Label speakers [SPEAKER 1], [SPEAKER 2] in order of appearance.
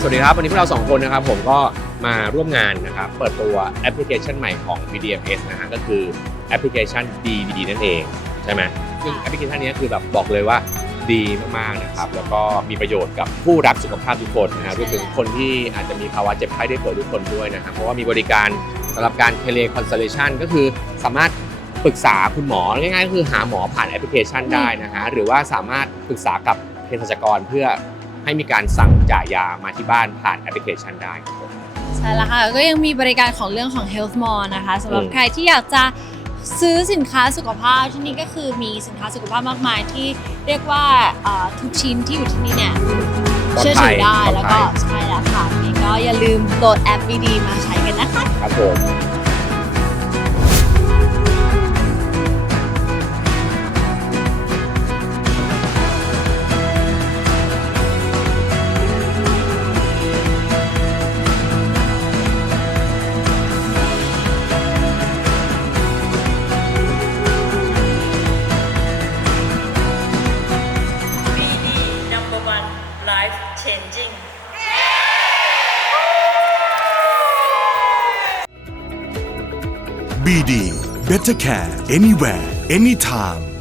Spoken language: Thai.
[SPEAKER 1] สวัสดีครับ วันนี้พวกเราสองคนนะครับ ผมก็มาร่วมงานนะครับ เปิดตัวแอปพลิเคชันใหม่ของ BDMS นะฮะ ก็คือแอปพลิเคชัน DD นั่นเอง ใช่ไหมซึ่งแอปพลิเคชันนี้คือแบบบอกเลยว่าดีมาก ๆ นะครับ แล้วก็มีประโยชน์กับผู้รักสุขภาพทุกคนนะฮะรวมถึงคนที่อาจจะมีภาวะเจ็บไข้ได้ป่วยทุกคนด้วยนะครับ เพราะว่ามีบริการสำหรับการเทเลคอนซัลเลชันก็คือสามารถปรึกษาคุณหมอง่ายๆก็คือหาหมอผ่านแอปพลิเคชันได้นะฮะหรือว่าสามารถปรึกษากับเภสัชกรเพื่อ ให้มีการสั่งจ่ายยามาที่บ้านผ่านแอปพลิเคชันได้ครับผม
[SPEAKER 2] ใช่แล้วค่ะก็ยังมีบริการของเรื่องของ Health Mall นะคะสำหรับ
[SPEAKER 1] อืม
[SPEAKER 2] ใครที่อยากจะซื้อสินค้าสุขภาพที่นี่ก็คือมีสินค้าสุขภาพมากมายที่เรียกว่าเอ่อทุกชิ้นที่อยู่ที่นี่เนี่ย
[SPEAKER 1] ปลอด
[SPEAKER 2] เชื่อ
[SPEAKER 1] ภั
[SPEAKER 2] ถื
[SPEAKER 1] ย
[SPEAKER 2] อได้
[SPEAKER 1] ปลอด
[SPEAKER 2] แล้ว
[SPEAKER 1] ภั
[SPEAKER 2] ก็
[SPEAKER 1] ย
[SPEAKER 2] ใช่แล้วค่ะนี่ก็อย่าลืมโหลดแอปดีๆมาใช้กันนะคะ
[SPEAKER 1] ครับผม
[SPEAKER 3] life changing.
[SPEAKER 4] BD Better Care Anywhere Anytime